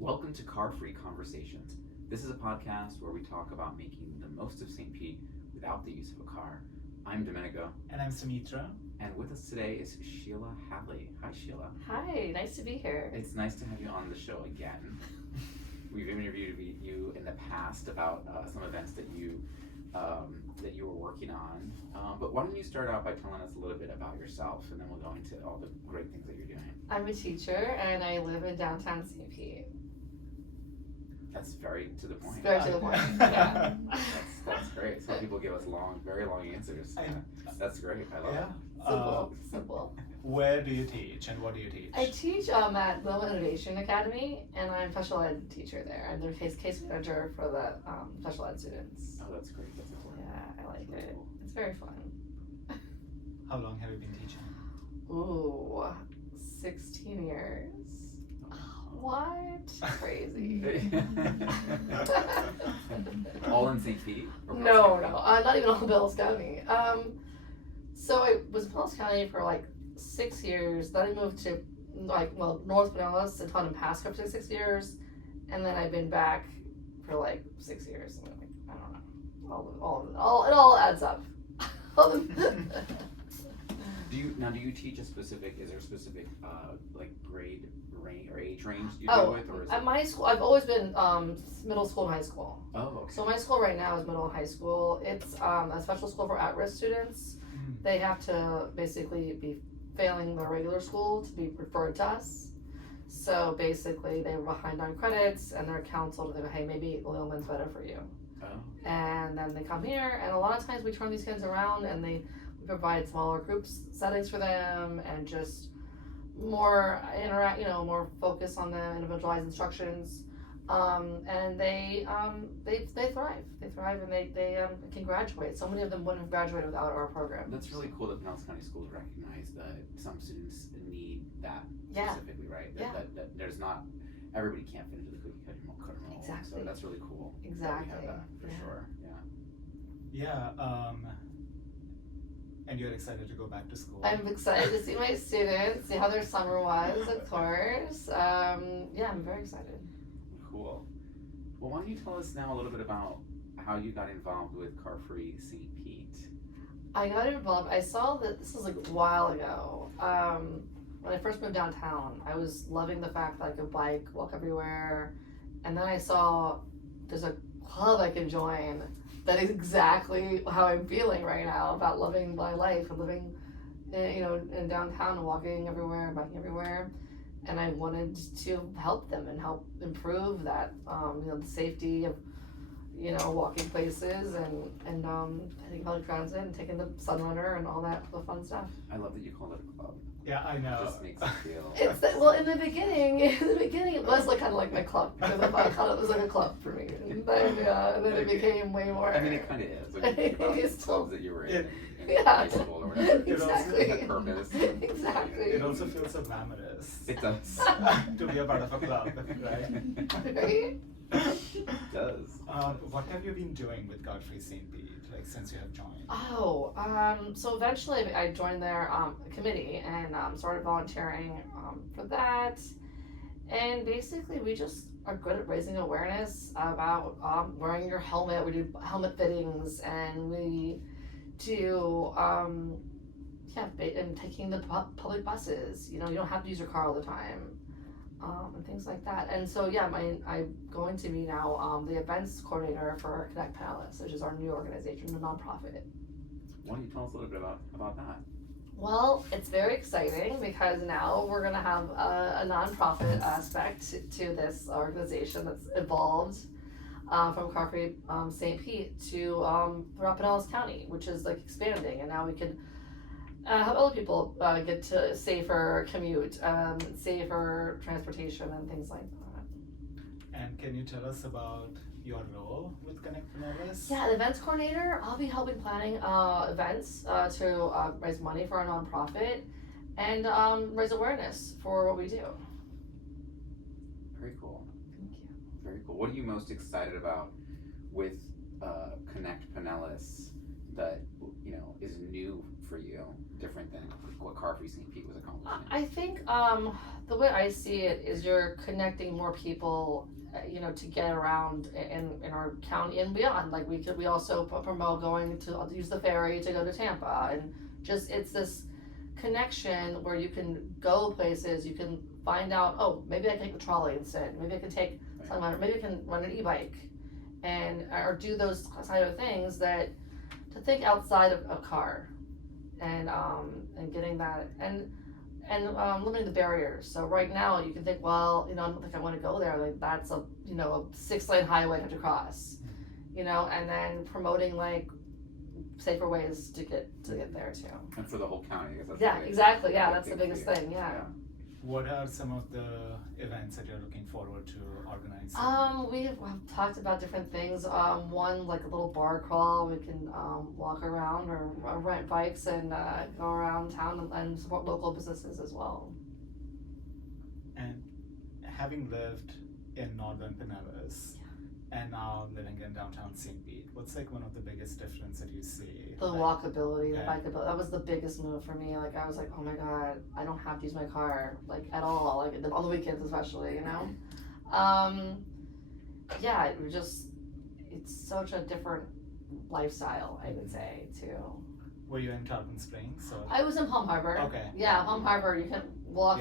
Welcome to Car Free Conversations. This is a podcast where we talk about making the most of St. Pete without the use of a car. I'm Domenico. And I'm Sumitra. And with us today is Sheila Halley. Hi, Sheila. Hi, nice to be here. It's nice to have you on the show again. We've interviewed you in the past about some events that you were working on. But why don't you start out by telling us a little bit about yourself, and then we'll go into all the great things that you're doing. I'm a teacher, and I live in downtown St. Pete. That's very to the point. Very to the point, yeah. That's great. Some people give us very long answers. That's great. I love it. Simple. Where do you teach and what do you teach? I teach at Wilma Innovation Academy, and I'm a special ed teacher there. I'm the case manager for the special ed students. Oh, that's great. That's important. Yeah, I like it. Cool. It's very fun. How long have you been teaching? Ooh, 16 years. What? Crazy. All in St. Pete? No, not even all Pinellas County. So I was in Pinellas County for like 6 years. Then I moved to North Pinellas and taught in Pasco for 6 years, and then I've been back for like 6 years. And I don't know. It all adds up. Do you teach is there a specific grade range or age range you deal with? Or is at my school, I've always been middle school and high school. Oh, okay. So my school right now is middle and high school. It's a special school for at-risk students. They have to basically be failing their regular school to be referred to us. So basically they're behind on credits and they're counseled to go, hey, maybe Wilma's better for you. Oh. And then they come here, and a lot of times we turn these kids around and we provide smaller groups settings for them and just more more focus on the individualized instructions. And they thrive. They thrive, and they can graduate. So many of them wouldn't have graduated without our program. That's really cool that Pinellas County schools recognize that some students need that specifically, right? That there's not, everybody can't finish the cookie cutter mold. Exactly. So that's really cool. Exactly. That we have that for sure. Yeah. And you're excited to go back to school? I'm excited to see my students, see how their summer was, of course. I'm very excited. Cool. Well, why don't you tell us now a little bit about how you got involved with Car Free St. Pete? I got involved. I saw that this was like a while ago. When I first moved downtown, I was loving the fact that I could bike, walk everywhere, and then I saw there's a club I can join that is exactly how I'm feeling right now about loving my life and living, in downtown and walking everywhere, biking everywhere. And I wanted to help them and help improve that, the safety of, walking places and taking public transit and taking the Sunrunner and all that fun stuff. I love that you call it a club. Yeah, I know. It just makes me feel. In the beginning it was kind of like my club. I thought it was like a club for me. And then it became way more. I mean, it kind of is. When you think about the clubs that you were in high school or whatever. Exactly. It had purpose. Exactly. It also feels so glamorous. It does. To be a part of a club, right? Right? It does. What have you been doing with Car Free St. Pete, since you have joined? So eventually I joined their committee and started volunteering for that. And basically we just are good at raising awareness about wearing your helmet. We do helmet fittings, and we do and taking the public buses. You don't have to use your car all the time. And things like that. And so I'm going to be now the events coordinator for Connect Pinellas, which is our new organization, a nonprofit. Why don't you tell us a little bit about that? Well, it's very exciting because now we're going to have a nonprofit aspect to this organization that's evolved from Car Free St. Pete to throughout Pinellas County, which is expanding, and now we can help other people get to safer commute, safer transportation, and things like that. And can you tell us about your role with Connect Pinellas? Yeah, the events coordinator. I'll be helping planning events to raise money for our nonprofit and raise awareness for what we do. Very cool. Thank you. Very cool. What are you most excited about with Connect Pinellas that is new for you, different than what Car Free St. Pete was accomplishing? I think the way I see it is you're connecting more people, to get around in our county and beyond. Like we also promote going to use the ferry to go to Tampa, and just it's this connection where you can go places, you can find out, oh, maybe I can take the trolley instead, maybe I can take someone, or maybe I can run an e-bike, and or do those kind of things that to think outside of a car, and getting that and limiting the barriers. So right now you can think, well, I don't think I want to go there. Like that's a 6-lane highway I have to cross, and then promoting like safer ways to get there too. And for the whole county, I guess that's Yeah, exactly. Yeah, that's the biggest thing. Yeah. What are some of the events that you're looking forward to organizing? We've talked about different things. One like a little bar crawl. We can walk around or rent bikes and go around town and support local businesses as well. And having lived in northern Pinellas and now living in downtown St. Pete, what's like one of the biggest difference that you see? The walkability, the Yeah. bikeability, that was the biggest move for me. Like I was like, oh my god, I don't have to use my car like at all, like on the weekends especially, Yeah, it was just, it's such a different lifestyle, I would say too. Were you in Tarpon Springs? Or? I was in Palm Harbor. Okay. Yeah, Palm Harbor, you can walk,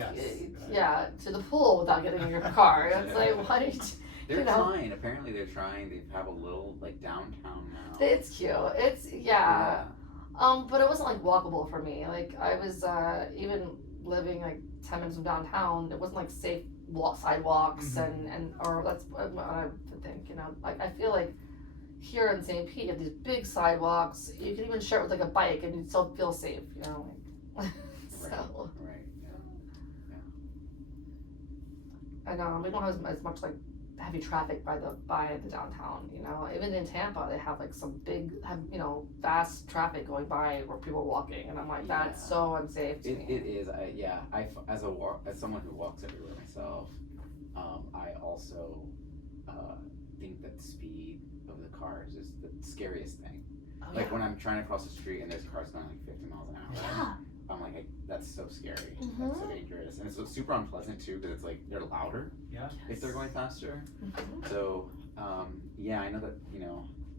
Yes. to the pool without getting in your car. It's like, why did They're trying. Apparently, they're trying. They have a little like downtown now. It's cute. It's but it wasn't like walkable for me. Like I was even living like 10 minutes from downtown. It wasn't like safe sidewalks and or that's what I would think. Like I feel like here in St. Pete, you have these big sidewalks. You can even share it with like a bike, and you still feel safe. So. Right. And we don't have as much like heavy traffic by the downtown, even in Tampa they have like some fast traffic going by where people are walking, and I'm like, that's so unsafe to me. It is. As someone who walks everywhere myself, I also think that the speed of the cars is the scariest thing. When I'm trying to cross the street and there's cars going like 50 miles an hour, I'm like, that's so scary. That's so dangerous, and it's super unpleasant too because it's like they're louder if they're going faster. So I know that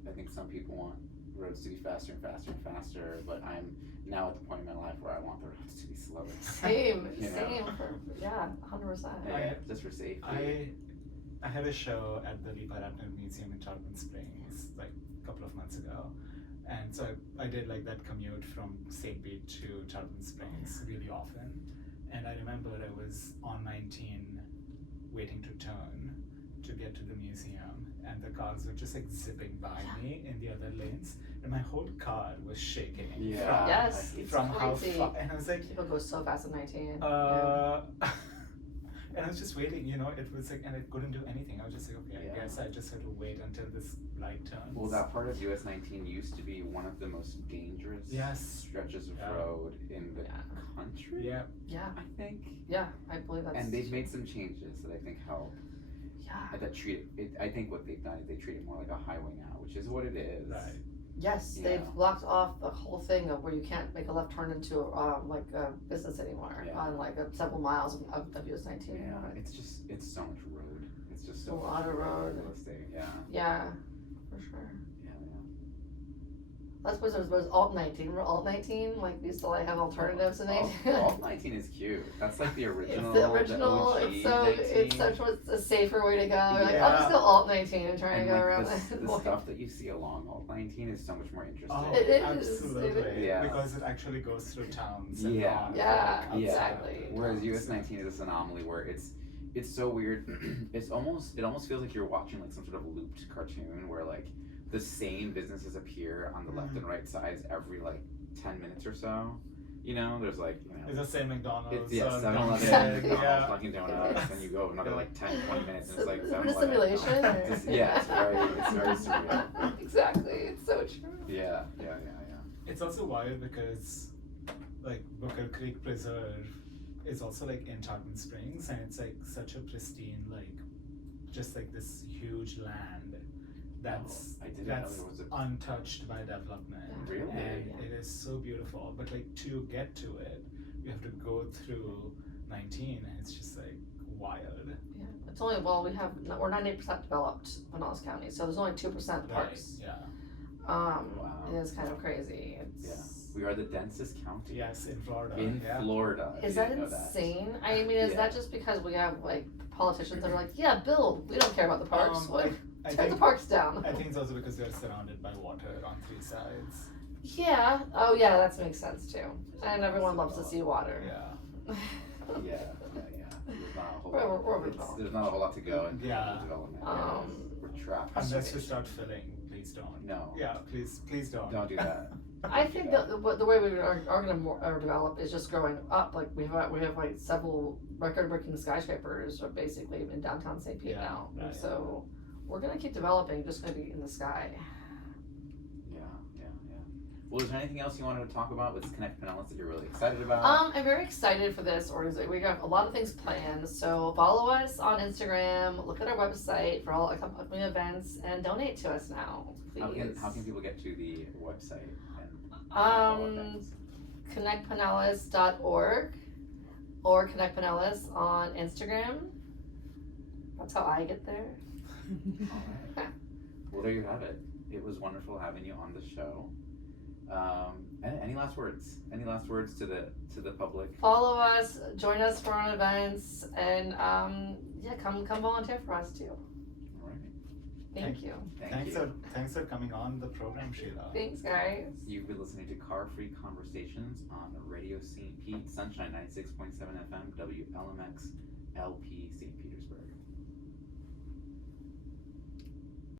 I think some people want roads to be faster and faster and faster, but I'm now at the point in my life where I want the roads to be slower. Same. 100%. Just for safety. I had a show at the Leap Museum in Tarpon Springs like a couple of months ago. And so I did like that commute from St. Pete to Tarpon Springs really often. And I remember I was on 19 waiting to turn to get to the museum, and the cars were just like zipping by me in the other lanes, and my whole car was shaking. From how far, and I was like, people go so fast at 19. And I was just waiting, it was like, and I couldn't do anything. I was just like, okay, I guess I just had to wait until this light turns. Well, that part of US 19 used to be one of the most dangerous stretches of road in the country. Yeah. I think. Yeah, I believe that's. And they've made some changes that I think help. Yeah. That treat it. I think what they've done is they treat it more like a highway now, which is what it is. Right. Yes, they've blocked off the whole thing of where you can't make a left turn into like a business anymore on like several miles of US 19. Yeah, it's so much road. It's just so a lot of road. Real estate. Yeah, for sure. Yeah. That's what it was Alt 19. We're Alt 19. Like we still have alternatives in 19. Alt 19 is cute. That's like the original. It's the original. It's such a safer way to go. Like, I'll just go Alt 19 and try and go around. The stuff that you see along Alt 19 is so much more interesting. Oh, it is. Absolutely. Because it actually goes through towns. And Exactly. Whereas US 19 is this anomaly where it's so weird. It almost feels like you're watching like some sort of looped cartoon where like the same businesses appear on the left and right sides every like 10 minutes or so. There's like, It's the same McDonald's. 7-Eleven, Dunkin' Donuts, and you go another like 10-20 minutes, and it's like 7-Eleven. Simulation. It's very surreal. Exactly, it's so true. Yeah. It's also wild because like Booker Creek Preserve is also like in Tarpon Springs, and it's like such a pristine, like just like this huge land, that's I didn't know that's there was a. untouched by development. Really? And Yeah. it is so beautiful. But like to get to it, you have to go through 19, and it's just like wild. Yeah, it's only, well, we're 98% developed, Pinellas County, so there's only 2% parks. Yeah. Wow. It is kind of crazy. Yeah. We are the densest county Yes, in Florida. in yeah. Florida. Is You that didn't know insane? I mean, is Yeah. that just because we have like politicians that are like, yeah, build, we don't care about the parks, what? I Tear the think parks down. I think it's also because they're surrounded by water on 3 sides. Yeah, oh yeah, that makes sense too. And everyone loves to see water. Yeah. Yeah. There's not a whole We're lot. overdeveloped. There's not a whole lot to go in Yeah. development. We're trapped. Unless we start filling, please don't. No. Yeah, please don't. Don't do that. I think that the way we are going to develop is just growing up. Like we have like several record-breaking skyscrapers are basically in downtown St. Pete now. right. So we're going to keep developing. Just going to be in the sky. Yeah. Well, is there anything else you wanted to talk about with Connect Pinellas that you're really excited about? I'm very excited for this organization. We got a lot of things planned. So follow us on Instagram. Look at our website for all upcoming events and donate to us now, please. How can people get to the website? ConnectPinellas.org or Connect Pinellas on Instagram. That's how I get there. Alright. Well, there you have it. It was wonderful having you on the show. Any last words? Any last words to the public? Follow us, join us for our events, and come volunteer for us too. All right. Thank you. Thanks for coming on the program, Sheila. Thanks, guys. You've been listening to Car Free Conversations on Radio St. Pete, Sunshine 96.7 FM, WLMX, LP St. Petersburg.